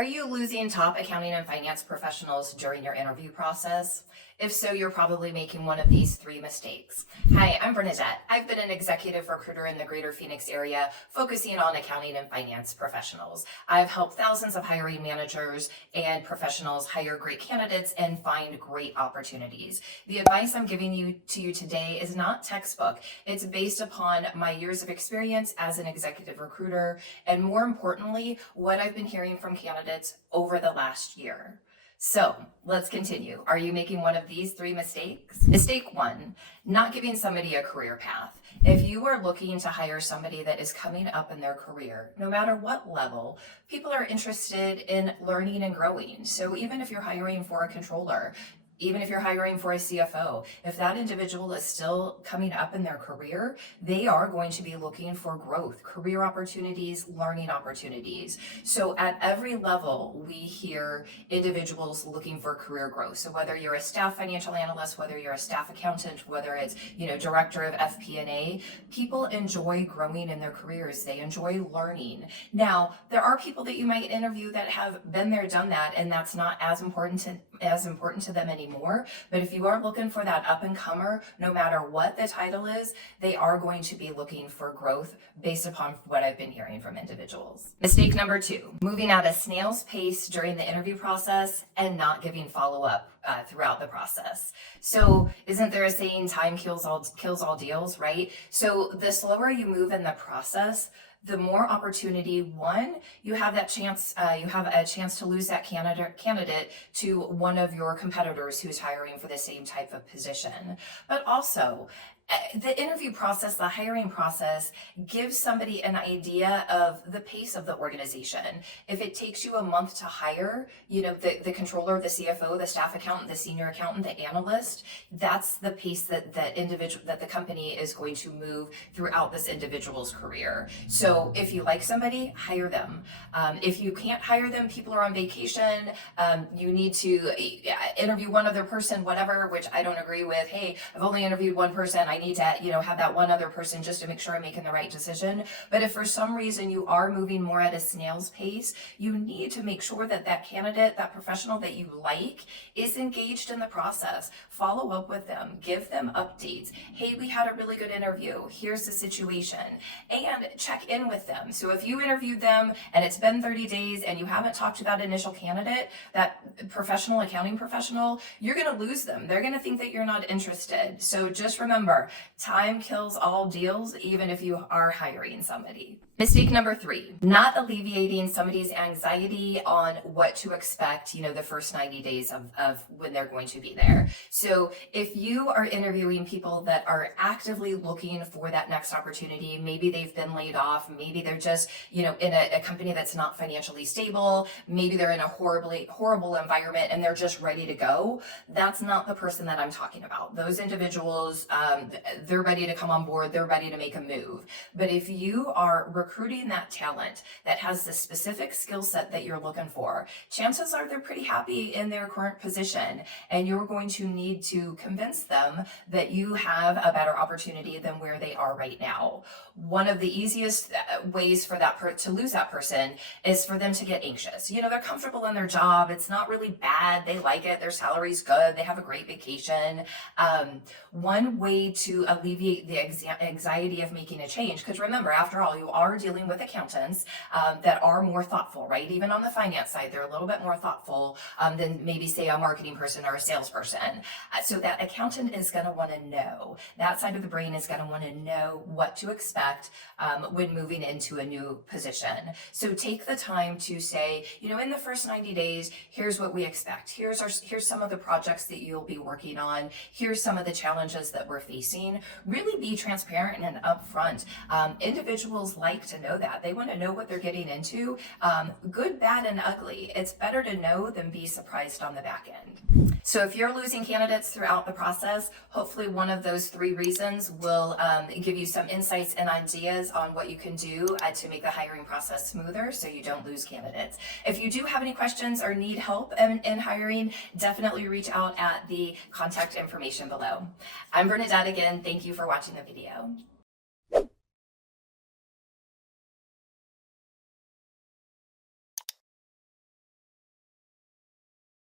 Are you losing top accounting and finance professionals during your interview process? If so, you're probably making one of these three mistakes. Hi, I'm Bernadette. I've been an executive recruiter in the greater Phoenix area, focusing on accounting and finance professionals. I've helped thousands of hiring managers and professionals hire great candidates and find great opportunities. The advice I'm giving to you today is not textbook. It's based upon my years of experience as an executive recruiter, and more importantly, what I've been hearing from candidates over the last year. So let's continue. Are you making one of these three mistakes? Mistake one, not giving somebody a career path. If you are looking to hire somebody that is coming up in their career, no matter what level, people are interested in learning and growing. So even if you're hiring for a controller, even if you're hiring for a CFO, if that individual is still coming up in their career, they are going to be looking for growth, career opportunities, learning opportunities. So at every level, we hear individuals looking for career growth. So whether you're a staff financial analyst, whether you're a staff accountant, whether it's, director of FP&A, people enjoy growing in their careers. They enjoy learning. Now, there are people that you might interview that have been there, done that, and that's not as important to them anymore. But if you are looking for that up and comer, no matter what the title is, they are going to be looking for growth based upon what I've been hearing from individuals. Mistake number two, moving at a snail's pace during the interview process and not giving follow-up throughout the process. So isn't there a saying, time kills all deals, right? So the slower you move in the process, the more opportunity, one, you have a chance to lose that candidate to one of your competitors who's hiring for the same type of position. But also, the interview process, the hiring process, gives somebody an idea of the pace of the organization. If it takes you a month to hire, the controller, the CFO, the staff accountant, the senior accountant, the analyst, that's the pace that the company is going to move throughout this individual's career. So if you like somebody, hire them. If you can't hire them, people are on vacation, you need to interview one other person, whatever, which I don't agree with. Hey, I've only interviewed one person, I need to have that one other person just to make sure I'm making the right decision. But if for some reason you are moving more at a snail's pace, you need to make sure that that candidate, that professional that you like, is engaged in the process. Follow up with them, give them updates. Hey, we had a really good interview, here's the situation, and check in with them. So if you interviewed them and it's been 30 days and you haven't talked to that initial candidate, that professional, accounting professional, you're going to lose them. They're going to think that you're not interested. So just remember, time kills all deals, even if you are hiring somebody. Mistake number three, not alleviating somebody's anxiety on what to expect, the first 90 days of when they're going to be there. So if you are interviewing people that are actively looking for that next opportunity, maybe they've been laid off, maybe they're just, in a company that's not financially stable, maybe they're in a horrible environment and they're just ready to go, that's not the person that I'm talking about. Those individuals, they're ready to come on board, they're ready to make a move. But if you are recruiting that talent that has the specific skill set that you're looking for, chances are they're pretty happy in their current position, and you're going to need to convince them that you have a better opportunity than where they are right now. One of the easiest ways for to lose that person is for them to get anxious. They're comfortable in their job, it's not really bad, they like it, their salary's good, they have a great vacation. One way to alleviate the anxiety of making a change, because remember, after all, you are dealing with accountants that are more thoughtful, right? Even on the finance side, they're a little bit more thoughtful than maybe say a marketing person or a salesperson. So that accountant is going to want to know, that side of the brain is going to want to know what to expect when moving into a new position. So take the time to say, in the first 90 days, here's what we expect. Here's some of the projects that you'll be working on. Here's some of the challenges that we're facing. Really be transparent and upfront. Individuals like to know that. They want to know what they're getting into, good, bad, and ugly. It's better to know than be surprised on the back end. So if you're losing candidates throughout the process, hopefully one of those three reasons will give you some insights and ideas on what you can do to make the hiring process smoother so you don't lose candidates. If you do have any questions or need help in hiring, definitely reach out at the contact information below. I'm Bernadette again. Thank you for watching the video.